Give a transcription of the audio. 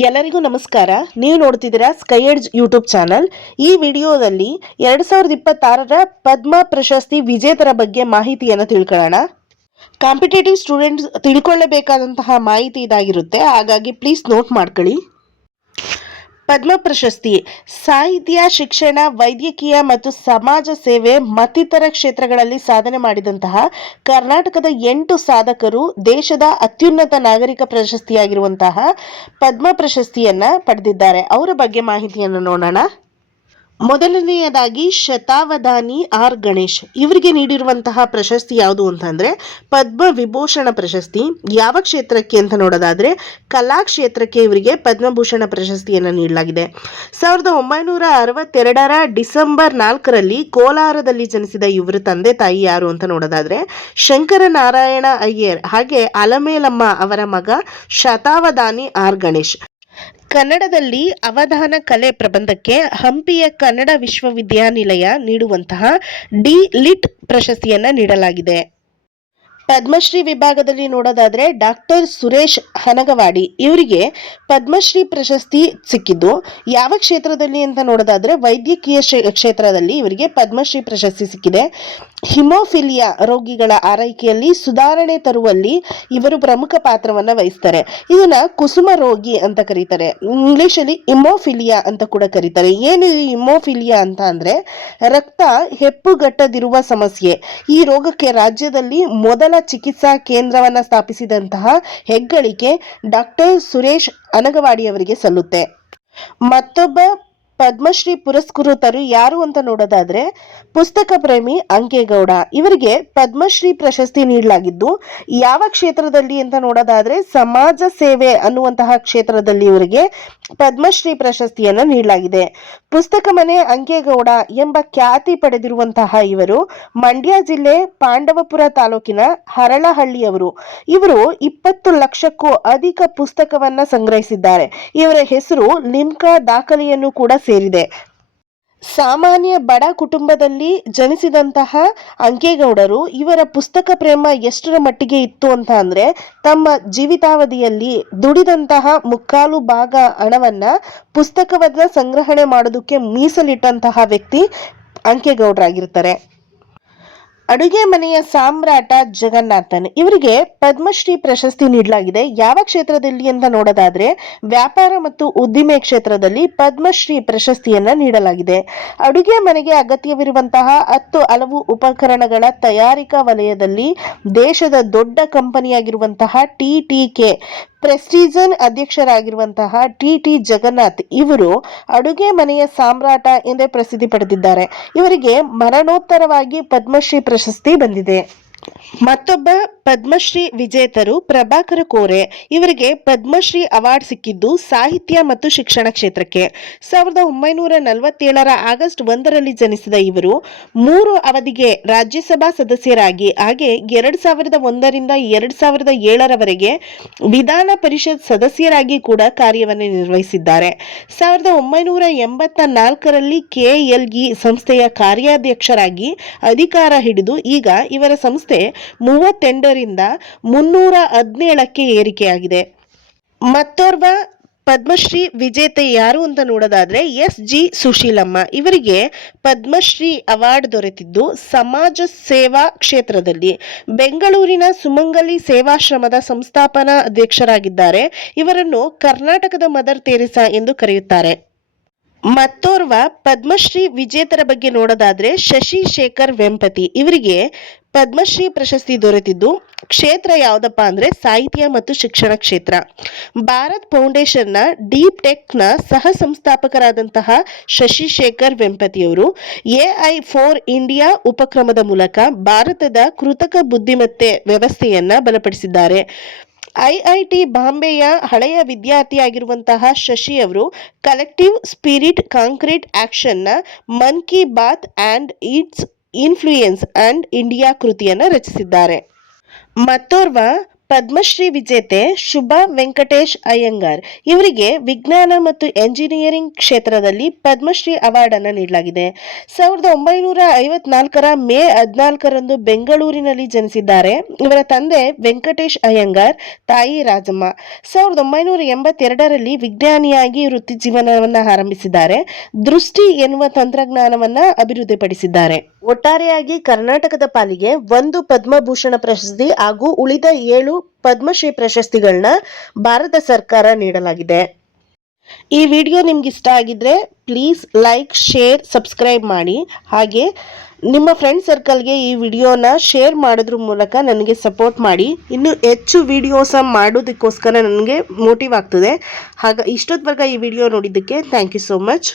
ಎಲ್ಲರಿಗೂ ನಮಸ್ಕಾರ. ನೀವು ನೋಡ್ತಿದ್ದೀರಾ ಸ್ಕೈ ಎಡ್ಜ್ ಯೂಟ್ಯೂಬ್ ಚಾನಲ್. ಈ ವಿಡಿಯೋದಲ್ಲಿ 2026ರ ಪದ್ಮ ಪ್ರಶಸ್ತಿ ವಿಜೇತರ ಬಗ್ಗೆ ಮಾಹಿತಿಯನ್ನು ತಿಳ್ಕೊಳ್ಳೋಣ. ಕಾಂಪಿಟೇಟಿವ್ ಸ್ಟೂಡೆಂಟ್ಸ್ ತಿಳ್ಕೊಳ್ಳಬೇಕಾದಂತಹ ಮಾಹಿತಿ ಇದಾಗಿರುತ್ತೆ, ಹಾಗಾಗಿ ಪ್ಲೀಸ್ ನೋಟ್ ಮಾಡ್ಕೊಳ್ಳಿ. ಪದ್ಮ ಪ್ರಶಸ್ತಿ ಸಾಹಿತ್ಯ, ಶಿಕ್ಷಣ, ವೈದ್ಯಕೀಯ ಮತ್ತು ಸಮಾಜ ಸೇವೆ ಮತ್ತಿತರ ಕ್ಷೇತ್ರಗಳಲ್ಲಿ ಸಾಧನೆ ಮಾಡಿದಂತಹ ಕರ್ನಾಟಕದ 8 ಸಾಧಕರು ದೇಶದ ಅತ್ಯುನ್ನತ ನಾಗರಿಕ ಪ್ರಶಸ್ತಿಯಾಗಿರುವಂತಹ ಪದ್ಮ ಪ್ರಶಸ್ತಿಯನ್ನ ಪಡೆದಿದ್ದಾರೆ. ಅವರ ಬಗ್ಗೆ ಮಾಹಿತಿಯನ್ನು ನೋಡೋಣ. ಮೊದಲನೆಯದಾಗಿ ಶತಾವಧಾನಿ ಆರ್ ಗಣೇಶ್ ಇವರಿಗೆ ನೀಡಿರುವಂತಹ ಪ್ರಶಸ್ತಿ ಯಾವುದು ಅಂತಂದ್ರೆ ಪದ್ಮ ವಿಭೂಷಣ ಪ್ರಶಸ್ತಿ. ಯಾವ ಕ್ಷೇತ್ರಕ್ಕೆ ಅಂತ ನೋಡೋದಾದ್ರೆ ಕಲಾ ಕ್ಷೇತ್ರಕ್ಕೆ ಇವರಿಗೆ ಪದ್ಮಭೂಷಣ ಪ್ರಶಸ್ತಿಯನ್ನು ನೀಡಲಾಗಿದೆ. 1962ರ ಡಿಸೆಂಬರ್ 4ರಲ್ಲಿ ಕೋಲಾರದಲ್ಲಿ ಜನಿಸಿದ ಇವರ ತಂದೆ ತಾಯಿ ಯಾರು ಅಂತ ನೋಡೋದಾದ್ರೆ ಶಂಕರನಾರಾಯಣ ಅಯ್ಯರ್ ಹಾಗೆ ಅಲಮೇಲಮ್ಮ ಅವರ ಮಗ ಶತಾವಧಾನಿ ಆರ್ ಗಣೇಶ್. ಕನ್ನಡದಲ್ಲಿ ಅವಧಾನ ಕಲೆ ಪ್ರಬಂಧಕ್ಕೆ ಹಂಪಿಯ ಕನ್ನಡ ವಿಶ್ವವಿದ್ಯಾನಿಲಯ ನೀಡುವಂತಹ ಡಿ ಲಿಟ್ ಪ್ರಶಸ್ತಿಯನ್ನ ನೀಡಲಾಗಿದೆ. ಪದ್ಮಶ್ರೀ ವಿಭಾಗದಲ್ಲಿ ನೋಡೋದಾದ್ರೆ ಡಾಕ್ಟರ್ ಸುರೇಶ್ ಹನಗವಾಡಿ ಇವರಿಗೆ ಪದ್ಮಶ್ರೀ ಪ್ರಶಸ್ತಿ ಸಿಕ್ಕಿದ್ದು. ಯಾವ ಕ್ಷೇತ್ರದಲ್ಲಿ ಅಂತ ನೋಡೋದಾದ್ರೆ ವೈದ್ಯಕೀಯ ಕ್ಷೇತ್ರದಲ್ಲಿ ಇವರಿಗೆ ಪದ್ಮಶ್ರೀ ಪ್ರಶಸ್ತಿ ಸಿಕ್ಕಿದೆ. ಹಿಮೋಫಿಲಿಯಾ ರೋಗಿಗಳ ಆರೈಕೆಯಲ್ಲಿ ಸುಧಾರಣೆ ತರುವಲ್ಲಿ ಇವರು ಪ್ರಮುಖ ಪಾತ್ರವನ್ನು ವಹಿಸ್ತಾರೆ. ಇದನ್ನ ಕುಸುಮ ರೋಗಿ ಅಂತ ಕರೀತಾರೆ, ಇಂಗ್ಲಿಷಲ್ಲಿ ಹಿಮೋಫಿಲಿಯಾ ಅಂತ ಕೂಡ ಕರೀತಾರೆ. ಏನಿದೆ ಹಿಮೋಫಿಲಿಯಾ ಅಂತ ಅಂದ್ರೆ ರಕ್ತ ಹೆಪ್ಪುಗಟ್ಟದಿರುವ ಸಮಸ್ಯೆ. ಈ ರೋಗಕ್ಕೆ ರಾಜ್ಯದಲ್ಲಿ ಮೊದಲ ಚಿಕಿತ್ಸಾ ಕೇಂದ್ರವನ್ನ ಸ್ಥಾಪಿಸಿದಂತಹ ಹೆಗ್ಗಳಿಕೆ ಡಾಕ್ಟರ್ ಸುರೇಶ್ ಅನಗವಾಡಿ ಅವರಿಗೆ ಸಲ್ಲುತ್ತೆ. ಮತ್ತೊಬ್ಬ ಪದ್ಮಶ್ರೀ ಪುರಸ್ಕೃತರು ಯಾರು ಅಂತ ನೋಡೋದಾದ್ರೆ ಪುಸ್ತಕ ಪ್ರೇಮಿ ಅಂಕೇಗೌಡ ಇವರಿಗೆ ಪದ್ಮಶ್ರೀ ಪ್ರಶಸ್ತಿ ನೀಡಲಾಗಿದ್ದು. ಯಾವ ಕ್ಷೇತ್ರದಲ್ಲಿ ಅಂತ ನೋಡೋದಾದ್ರೆ ಸಮಾಜ ಸೇವೆ ಅನ್ನುವಂತಹ ಕ್ಷೇತ್ರದಲ್ಲಿ ಇವರಿಗೆ ಪದ್ಮಶ್ರೀ ಪ್ರಶಸ್ತಿಯನ್ನು ನೀಡಲಾಗಿದೆ. ಪುಸ್ತಕ ಮನೆ ಅಂಕೇಗೌಡ ಎಂಬ ಖ್ಯಾತಿ ಪಡೆದಿರುವಂತಹ ಇವರು ಮಂಡ್ಯ ಜಿಲ್ಲೆ ಪಾಂಡವಪುರ ತಾಲೂಕಿನ ಹರಳಹಳ್ಳಿಯವರು. ಇವರು 20 ಲಕ್ಷಕ್ಕೂ ಅಧಿಕ ಪುಸ್ತಕವನ್ನ ಸಂಗ್ರಹಿಸಿದ್ದಾರೆ. ಇವರ ಹೆಸರು ಲಿಮ್ಕಾ ದಾಖಲೆಯನ್ನು ಕೂಡ ಸೇರಿದೆ. ಸಾಮಾನ್ಯ ಬಡ ಕುಟುಂಬದಲ್ಲಿ ಜನಿಸಿದಂತಹ ಅಂಕೇಗೌಡರು ಇವರ ಪುಸ್ತಕ ಪ್ರೇಮ ಎಷ್ಟರ ಮಟ್ಟಿಗೆ ಇತ್ತು ಅಂತ ಅಂದ್ರೆ ತಮ್ಮ ಜೀವಿತಾವಧಿಯಲ್ಲಿ ದುಡಿದಂತಹ ಮುಕ್ಕಾಲು ಭಾಗ ಹಣವನ್ನ ಪುಸ್ತಕವನ್ನ ಸಂಗ್ರಹಣೆ ಮಾಡೋದಕ್ಕೆ ಮೀಸಲಿಟ್ಟಂತಹ ವ್ಯಕ್ತಿ ಅಂಕೇಗೌಡರಾಗಿರ್ತಾರೆ. ಅಡುಗೆ ಮನೆಯ ಸಾಮ್ರಾಟ ಜಗನ್ನಾಥನ್ ಇವರಿಗೆ ಪದ್ಮಶ್ರೀ ಪ್ರಶಸ್ತಿ ನೀಡಲಾಗಿದೆ. ಯಾವ ಕ್ಷೇತ್ರದಲ್ಲಿ ಅಂತ ನೋಡೋದಾದ್ರೆ ವ್ಯಾಪಾರ ಮತ್ತು ಉದ್ದಿಮೆ ಕ್ಷೇತ್ರದಲ್ಲಿ ಪದ್ಮಶ್ರೀ ಪ್ರಶಸ್ತಿಯನ್ನ ನೀಡಲಾಗಿದೆ. ಅಡುಗೆ ಮನೆಗೆ ಅಗತ್ಯವಿರುವಂತಹ 10 ಹಲವು ಉಪಕರಣಗಳ ತಯಾರಿಕಾ ವಲಯದಲ್ಲಿ ದೇಶದ ದೊಡ್ಡ ಕಂಪನಿಯಾಗಿರುವಂತಹ TTK ಪ್ರೆಸ್ಟೀಜನ್ ಅಧ್ಯಕ್ಷರಾಗಿರುವಂತಹ TT ಜಗನ್ನಾಥ್ ಇವರು ಅಡುಗೆ ಮನೆಯ ಸಾಮ್ರಾಟ ಎಂದೇ ಪ್ರಸಿದ್ಧಿ ಪಡೆದಿದ್ದಾರೆ. ಇವರಿಗೆ ಮರಣೋತ್ತರವಾಗಿ ಪದ್ಮಶ್ರೀ ಪ್ರಶಸ್ತಿ ಬಂದಿದೆ. ಮತ್ತೊಬ್ಬ ಪದ್ಮಶ್ರೀ ವಿಜೇತರು ಪ್ರಭಾಕರ ಕೋರೆ ಇವರಿಗೆ ಪದ್ಮಶ್ರೀ ಅವಾರ್ಡ್ ಸಿಕ್ಕಿದ್ದು ಸಾಹಿತ್ಯ ಮತ್ತು ಶಿಕ್ಷಣ ಕ್ಷೇತ್ರಕ್ಕೆ. 1947ರ ಆಗಸ್ಟ್ 1ರಲ್ಲಿ ಜನಿಸಿದ ಇವರು 3 ಅವಧಿಗೆ ರಾಜ್ಯಸಭಾ ಸದಸ್ಯರಾಗಿ ಹಾಗೆ 2001ರಿಂದ 2007ರವರೆಗೆ ವಿಧಾನ ಪರಿಷತ್ ಸದಸ್ಯರಾಗಿ ಕೂಡ ಕಾರ್ಯವನ್ನು ನಿರ್ವಹಿಸಿದ್ದಾರೆ. 1984ರಲ್ಲಿ KLE ಸಂಸ್ಥೆಯ ಕಾರ್ಯಾಧ್ಯಕ್ಷರಾಗಿ ಅಧಿಕಾರ ಹಿಡಿದು ಈಗ ಇವರ ಸಂಸ್ಥೆ 38ರಿಂದ 317ಕ್ಕೆ ಏರಿಕೆಯಾಗಿದೆ. ಮತ್ತೋರ್ವ ಪದ್ಮಶ್ರೀ ವಿಜೇತೆ ಯಾರು ಅಂತ ನೋಡೋದಾದ್ರೆ SG ಸುಶೀಲಮ್ಮ ಇವರಿಗೆ ಪದ್ಮಶ್ರೀ ಅವಾರ್ಡ್ ದೊರೆತಿದ್ದು ಸಮಾಜ ಸೇವಾ ಕ್ಷೇತ್ರದಲ್ಲಿ. ಬೆಂಗಳೂರಿನ ಸುಮಂಗಲಿ ಸೇವಾಶ್ರಮದ ಸಂಸ್ಥಾಪನಾ ಅಧ್ಯಕ್ಷರಾಗಿದ್ದಾರೆ. ಇವರನ್ನು ಕರ್ನಾಟಕದ ಮದರ್ ತೆರೇಸಾ ಎಂದು ಕರೆಯುತ್ತಾರೆ. ಮತ್ತೋರ್ವ ಪದ್ಮಶ್ರೀ ವಿಜೇತರ ಬಗ್ಗೆ ನೋಡೋದಾದ್ರೆ ಶಶಿ ಶೇಖರ್ ವೆಂಪತಿ ಇವರಿಗೆ ಪದ್ಮಶ್ರೀ ಪ್ರಶಸ್ತಿ ದೊರೆತಿದ್ದು ಕ್ಷೇತ್ರ ಯಾವುದಪ್ಪ ಅಂದ್ರೆ ಸಾಹಿತ್ಯ ಮತ್ತು ಶಿಕ್ಷಣ ಕ್ಷೇತ್ರ. ಭಾರತ್ ಫೌಂಡೇಶನ್ನ ಡೀಪ್ ಟೆಕ್ನ ಸಹ ಸಂಸ್ಥಾಪಕರಾದಂತಹ ಶಶಿ ಶೇಖರ್ ವೆಂಪತಿಯವರು AI4 ಇಂಡಿಯಾ ಉಪಕ್ರಮದ ಮೂಲಕ ಭಾರತದ ಕೃತಕ ಬುದ್ಧಿಮತ್ತೆ ವ್ಯವಸ್ಥೆಯನ್ನ ಬಲಪಡಿಸಿದ್ದಾರೆ. IIT ಬಾಂಬೆಯ ಹಳೆಯ ವಿದ್ಯಾರ್ಥಿಯಾಗಿರುವಂತಹ ಶಶಿ ಅವರು ಕಲೆಕ್ಟಿವ್ ಸ್ಪಿರಿಟ್ ಕಾಂಕ್ರೀಟ್ ಆಕ್ಷನ್ನ Mann ki Baat and its influence and India ಕೃತಿಯನ್ನು ರಚಿಸಿದ್ದಾರೆ. ಮತ್ತೋರ್ವ ಪದ್ಮಶ್ರೀ ವಿಜೇತೆ ಶುಭಾ ವೆಂಕಟೇಶ್ ಅಯ್ಯಂಗಾರ್ ಇವರಿಗೆ ವಿಜ್ಞಾನ ಮತ್ತು ಎಂಜಿನಿಯರಿಂಗ್ ಕ್ಷೇತ್ರದಲ್ಲಿ ಪದ್ಮಶ್ರೀ ಅವಾರ್ಡ್ ಅನ್ನು ನೀಡಲಾಗಿದೆ. 1954ರ ಮೇ 14ರಂದು ಬೆಂಗಳೂರಿನಲ್ಲಿ ಜನಿಸಿದ್ದಾರೆ. ಇವರ ತಂದೆ ವೆಂಕಟೇಶ್ ಅಯ್ಯಂಗಾರ್, ತಾಯಿ ರಾಜಮ್ಮ. 1982ರಲ್ಲಿ ವಿಜ್ಞಾನಿಯಾಗಿ ವೃತ್ತಿ ಜೀವನವನ್ನ ಆರಂಭಿಸಿದ್ದಾರೆ. ದೃಷ್ಟಿ ಎನ್ನುವ ತಂತ್ರಜ್ಞಾನವನ್ನ ಅಭಿವೃದ್ಧಿಪಡಿಸಿದ್ದಾರೆ. ಒಟ್ಟಾರೆಯಾಗಿ ಕರ್ನಾಟಕದ ಪಾಲಿಗೆ 1 ಪದ್ಮಭೂಷಣ ಪ್ರಶಸ್ತಿ ಹಾಗೂ ಉಳಿದ 7 ಪದ್ಮಶ್ರೀ ಪ್ರಶಸ್ತಿಗಳನ್ನ ಭಾರತ ಸರ್ಕಾರ ನೀಡಲಾಗಿದೆ. ಈ ವಿಡಿಯೋ ನಿಮ್ಗೆ ಇಷ್ಟ ಆಗಿದ್ರೆ ಪ್ಲೀಸ್ ಲೈಕ್, ಶೇರ್, ಸಬ್ಸ್ಕ್ರೈಬ್ ಮಾಡಿ. ಹಾಗೆ ನಿಮ್ಮ ಫ್ರೆಂಡ್ ಸರ್ಕಲ್ಗೆ ಈ ವಿಡಿಯೋನ ಶೇರ್ ಮಾಡೋದ್ರ ಮೂಲಕ ನನಗೆ ಸಪೋರ್ಟ್ ಮಾಡಿ. ಇನ್ನು ಹೆಚ್ಚು ವಿಡಿಯೋಸ ಮಾಡೋದಕ್ಕೋಸ್ಕರ ನನಗೆ ಮೋಟಿವ್ ಆಗ್ತದೆ. ಇಷ್ಟೊತ್ತವರೆಗೆ ಈ ವಿಡಿಯೋ ನೋಡಿದ್ದಕ್ಕೆ ಥ್ಯಾಂಕ್ ಯು ಸೋ ಮಚ್.